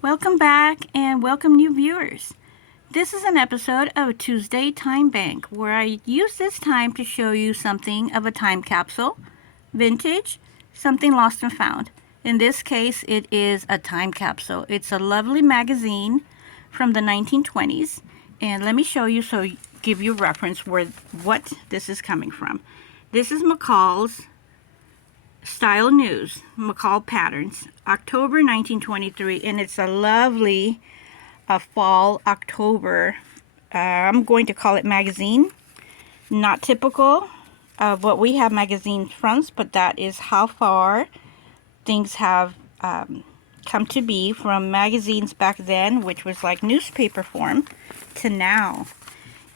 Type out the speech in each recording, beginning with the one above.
Welcome back and welcome new viewers. This is an episode of Tuesday Time Bank where I use this time to show you something of a time capsule, vintage, something lost and found. In this case, it is a time capsule. It's a lovely magazine from the 1920s, and let me show you so give you reference what this is coming from. This is McCall's Style News, McCall Patterns, October 1923, and it's a lovely fall October, I'm going to call it magazine. Not typical of what we have magazine fronts, but that is how far things have come to be from magazines back then, which was like newspaper form, to now.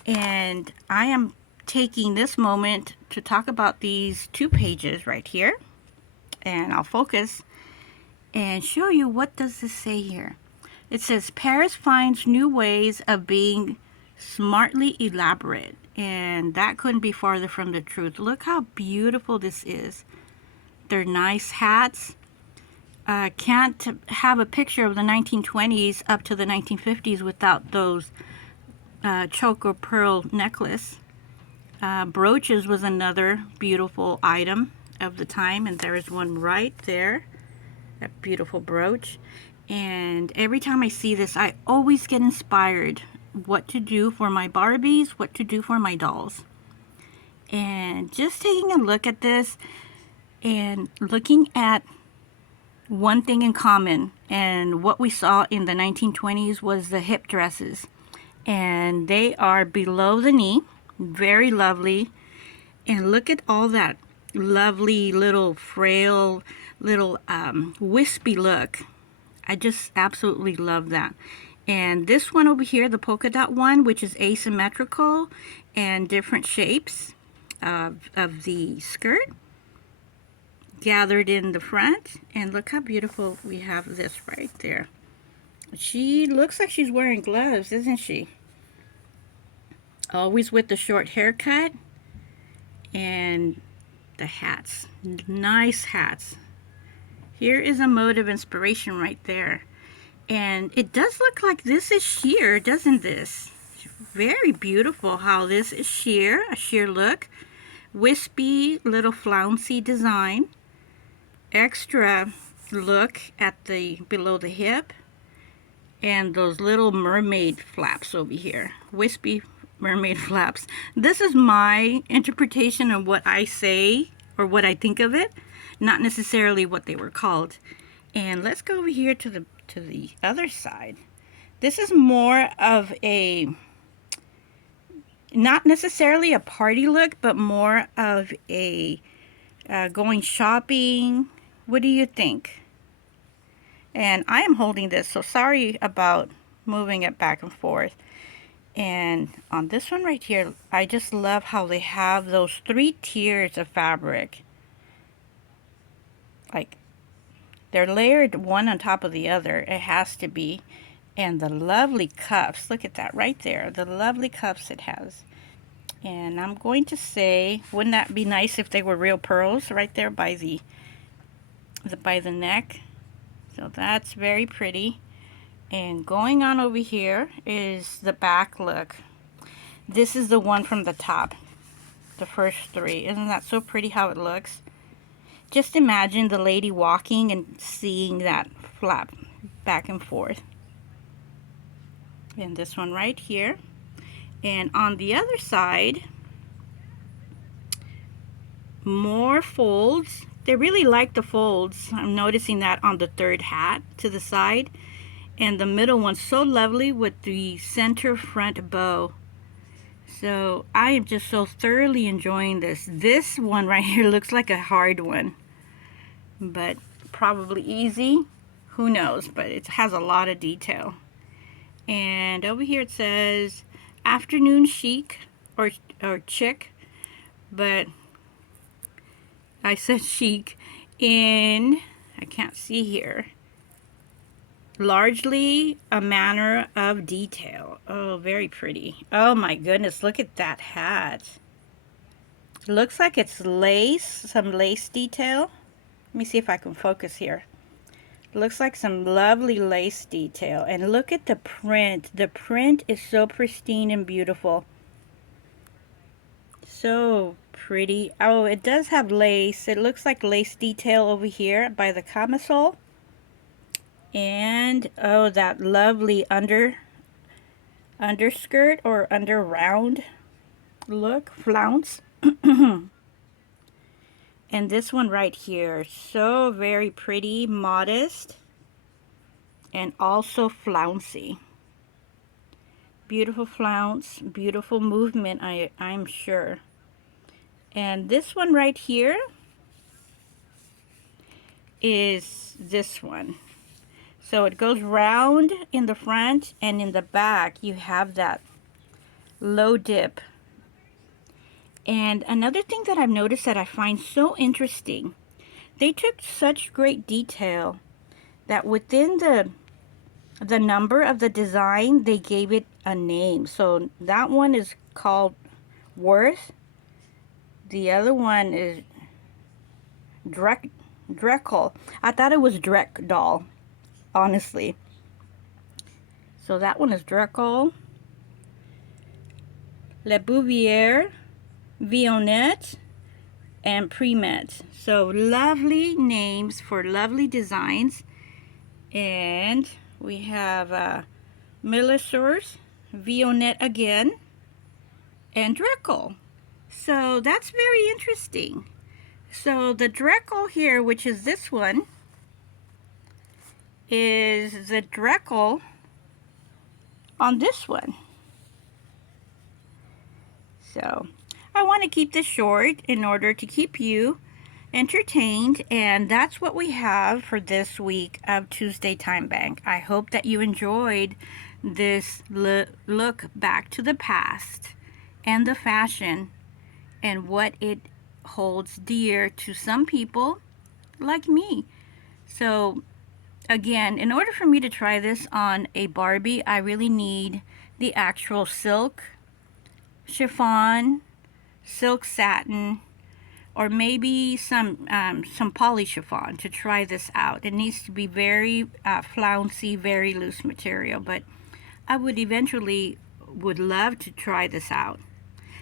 And I am taking this moment to talk about these two pages right here. And I'll focus and show you what does this say here. It says Paris finds new ways of being smartly elaborate, and that couldn't be farther from the truth. Look how beautiful this is. They're nice hats. Can't have a picture of the 1920s up to the 1950s without those choke or pearl necklace. Brooches was another beautiful item of the time, and there is one right there, that beautiful brooch. And every time I see this, I always get inspired what to do for my Barbies, what to do for my dolls. And just taking a look at this and looking at one thing in common, and what we saw in the 1920s was the hip dresses, and they are below the knee, very lovely. And look at all that lovely little frail little wispy look. I just absolutely love that. And this one over here, the polka dot one, which is asymmetrical and different shapes of the skirt gathered in the front. And look how beautiful we have this right there. She looks like she's wearing gloves, isn't she? Always with the short haircut and the hats, nice hats. Here is a mode of inspiration right there, and it does look like this is sheer, doesn't this? Very beautiful how this is sheer, a sheer look, wispy little flouncy design, extra look at the below the hip, and those little mermaid flaps over here, wispy mermaid flaps. This is my interpretation of what I say or what I think of it, not necessarily what they were called. And let's go over here to the other side. This is more of a, not necessarily a party look, but more of a going shopping. What do you think? And I am holding this, so sorry about moving it back and forth. And on this one right here, I just love how they have those 3 tiers of fabric. Like, they're layered one on top of the other. It has to be. And the lovely cuffs. Look at that right there. The lovely cuffs it has. And I'm going to say, wouldn't that be nice if they were real pearls right there by the neck? So that's very pretty. And going on over here is the back look. This is the one from the top, the first 3. Isn't that so pretty how it looks? Just imagine the lady walking and seeing that flap back and forth. And this one right here. And on the other side, more folds. They really like the folds. I'm noticing that on the 3rd hat to the side. And the middle one's so lovely with the center front bow. So I am just so thoroughly enjoying this. This one right here looks like a hard one, but probably easy. Who knows? But it has a lot of detail. And over here it says afternoon chic or chic, but I said chic in, I can't see here, largely a manner of detail. Oh, very pretty. Oh my goodness, look at that hat. Looks like it's lace, some lace detail. Let me see if I can focus here. Looks like some lovely lace detail. And look at the print. The print is so pristine and beautiful. So pretty. Oh, it does have lace. It looks like lace detail over here by the camisole. And oh, that lovely underskirt or under round look, flounce. And this one right here, so very pretty, modest, and also flouncy. Beautiful flounce, beautiful movement, I'm sure. And this one right here is this one. So it goes round in the front, and in the back you have that low dip. And another thing that I've noticed that I find so interesting, they took such great detail that within the number of the design, they gave it a name. So that one is called Worth. The other one is Dreckle. I thought it was Dreckdoll, honestly. So that one is Dreckle. Le Bouvier, Vionnet, and Premet. So lovely names for lovely designs. And we have Millisors, Vionnet again, and Dreckle. So that's very interesting. So the Dreckle here, which is this one, is the Dreckle on this one. So I want to keep this short in order to keep you entertained, and that's what we have for this week of Tuesday Time Bank. I hope that you enjoyed this look back to the past and the fashion and what it holds dear to some people like me. So again, in order for me to try this on a Barbie, I really need the actual silk, chiffon, silk satin, or maybe some poly chiffon to try this out. It needs to be very flouncy, very loose material, but I would eventually would love to try this out.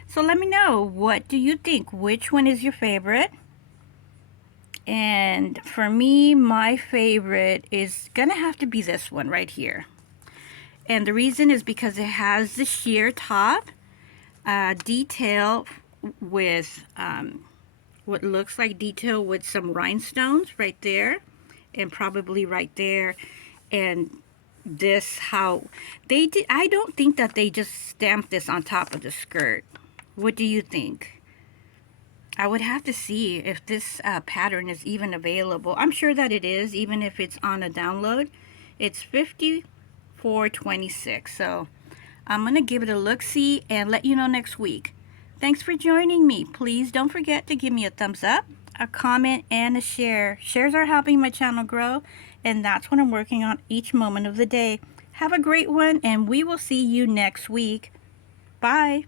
So let me know, what do you think? Which one is your favorite? And for me, my favorite is gonna have to be this one right here. And the reason is because it has the sheer top detail with what looks like detail with some rhinestones right there, and probably right there. And this, how they did, I don't think that they just stamped this on top of the skirt. What do you think? I would have to see if this pattern is even available. I'm sure that it is, even if it's on a download. It's $54.26. So I'm gonna give it a look-see and let you know next week. Thanks for joining me. Please don't forget to give me a thumbs up, a comment, and a share. Shares are helping my channel grow, and that's what I'm working on each moment of the day. Have a great one, and we will see you next week. Bye.